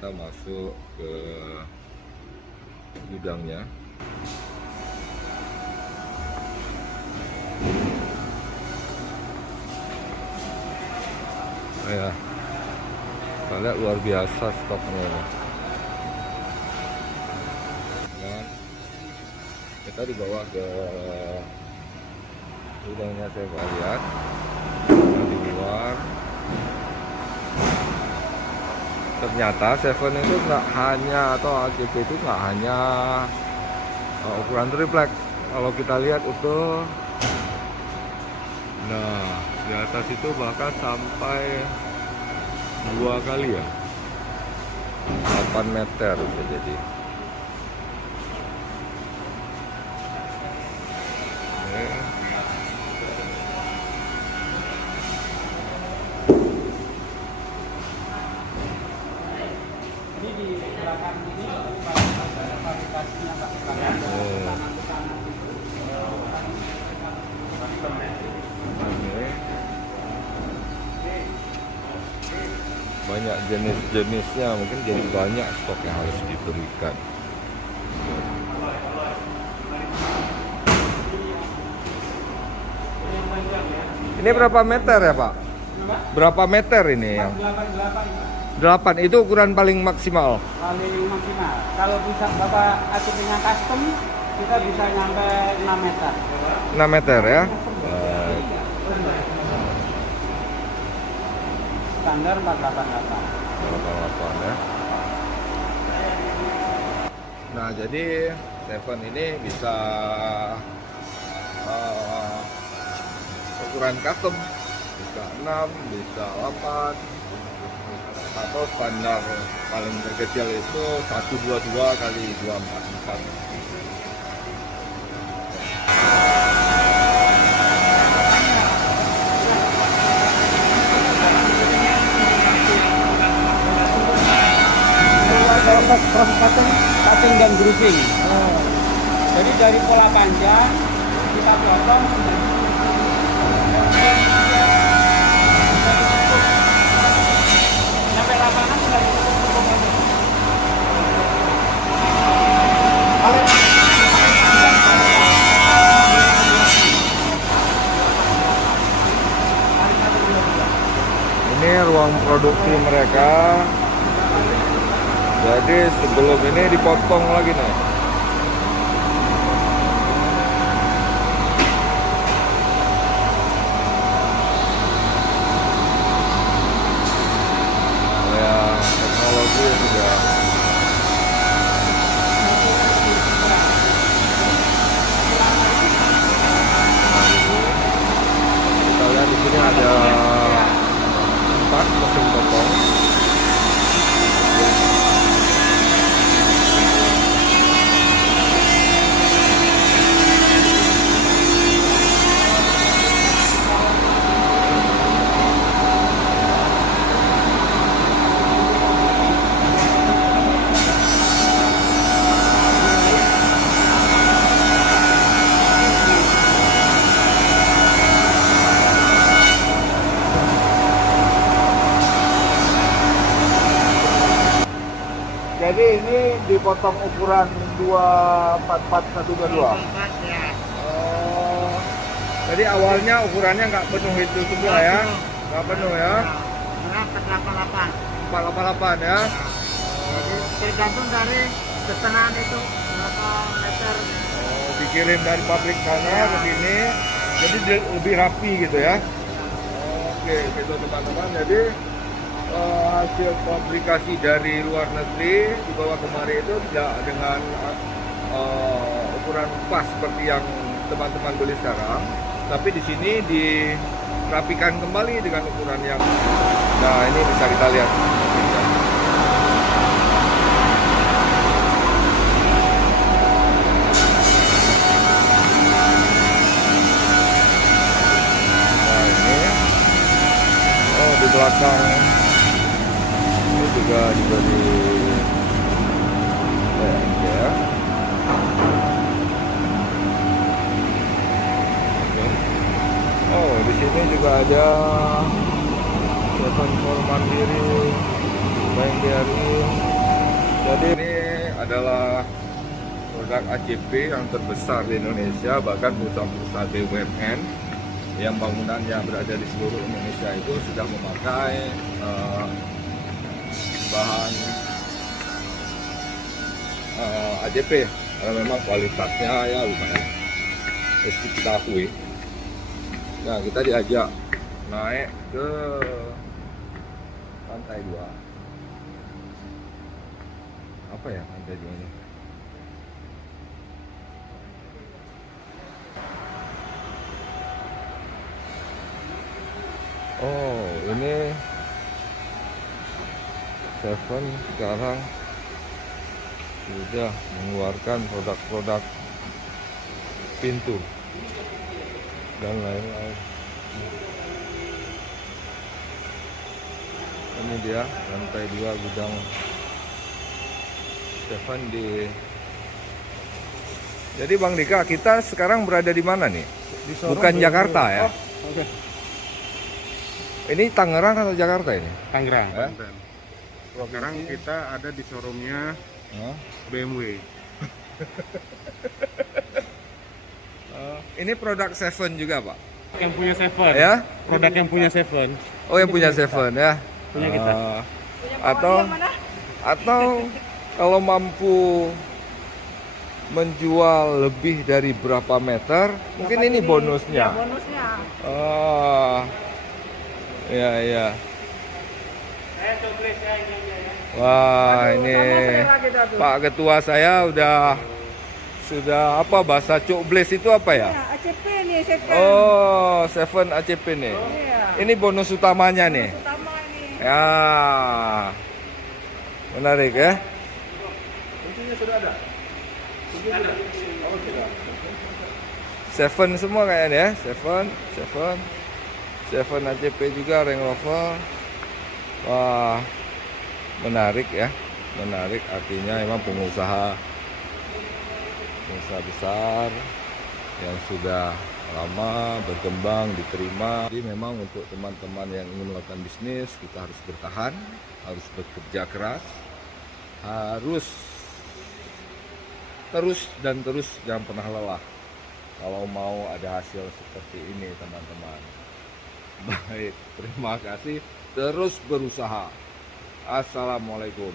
kita masuk ke gudangnya. Ya, kita lihat luar biasa stoknya ini. Dan kita dibawa ke gudangnya, saya lihat di luar. Ternyata Seven itu nggak hanya, atau AGP itu nggak hanya ukuran triplek. Kalau kita lihat utuh, nah di atas itu bahkan sampai 2 kali ya, 8 meter bisa jadi. Ini di belakang ini fabrikasinya Pak. Banyak jenis-jenisnya, mungkin jadi banyak stok yang harus diberikan. Ini berapa meter ya Pak? Berapa meter ini yang? 8 itu ukuran paling maksimal. Paling maksimal. Kalau bisa Bapak ACP-nya custom, kita bisa nyampe 6 meter. 6 meter ya? Standar 488. 488 ya. Nah, jadi Seven ini bisa ukuran custom, bisa 6, bisa 8, atau standar paling terkecil itu 122 kali 244. Proses cutting dan grooving. Jadi dari pola panjang kita potong sampai lapangan sudah cukup. Ini ruang produksi mereka. Jadi sebelum ini dipotong lagi nih. Ya, teknologi sudah. Kita lihat di sini ada 4 mesin potong. Jadi ini dipotong ukuran 244 122. Oh, jadi awalnya ukurannya nggak penuh itu semua ya? Nggak penuh ya? 488 ya? Jadi tergantung dari kesenangan itu berapa meter. Oh, dikirim dari pabrik sana ke sini, jadi lebih rapi gitu ya? Oke, gitu teman-teman. Jadi hasil fabrikasi dari luar negeri dibawa kemari itu tidak dengan ukuran pas seperti yang teman-teman beli sekarang, tapi di sini dirapikan kembali dengan ukuran yang, nah ini bisa kita lihat. Nah ini, oh di belakang juga diberi ya. Oh, di sini juga ada Seven for Mandiri, Bank BRI. Jadi ini adalah produk ACP yang terbesar di Indonesia, bahkan perusahaan-perusahaan BUMN yang bangunannya berada di seluruh Indonesia itu sudah memakai bahan ACP karena memang kualitasnya ya lumayan, terus kita akui. Nah, kita diajak naik ke lantai 2. Apa ya lantai 2 nya? Oh, ini Seven sekarang sudah mengeluarkan produk-produk pintu dan lain-lain. Ini dia lantai 2 gudang Seven di. Jadi Bang Dika, kita sekarang berada di mana nih? Di showroom Bukan BMW. Jakarta ya? Oh, oke. Ini Tangerang atau Jakarta ini? Tangerang. Eh? Banten. Sekarang kita ada di showroomnya Hah? BMW. Ini produk Seven juga, Pak? Yang punya Seven. Ya? Produk yang punya Seven. Oh, yang punya Seven ya? Punya kita. Atau kalau mampu menjual lebih dari berapa meter, mungkin ini bonusnya. Ya, bonusnya. Oh, ya ya. Wah, ini Pak Ketua saya sudah apa bahasa cokbles itu apa ya? Ya, ACP nih, Seven. Oh, Seven ACP nih. Iya. Ini bonus utamanya nih. Utama ini. Ya, menarik ya. Seven semua kayaknya ya. Seven ACP juga, Range Rover. Wah, menarik ya. Menarik artinya emang pengusaha besar yang sudah lama berkembang, diterima. Jadi memang untuk teman-teman yang ingin melakukan bisnis, kita harus bertahan, harus bekerja keras, harus terus jangan pernah lelah kalau mau ada hasil seperti ini, teman-teman. Baik, terima kasih, terus berusaha. Assalamualaikum.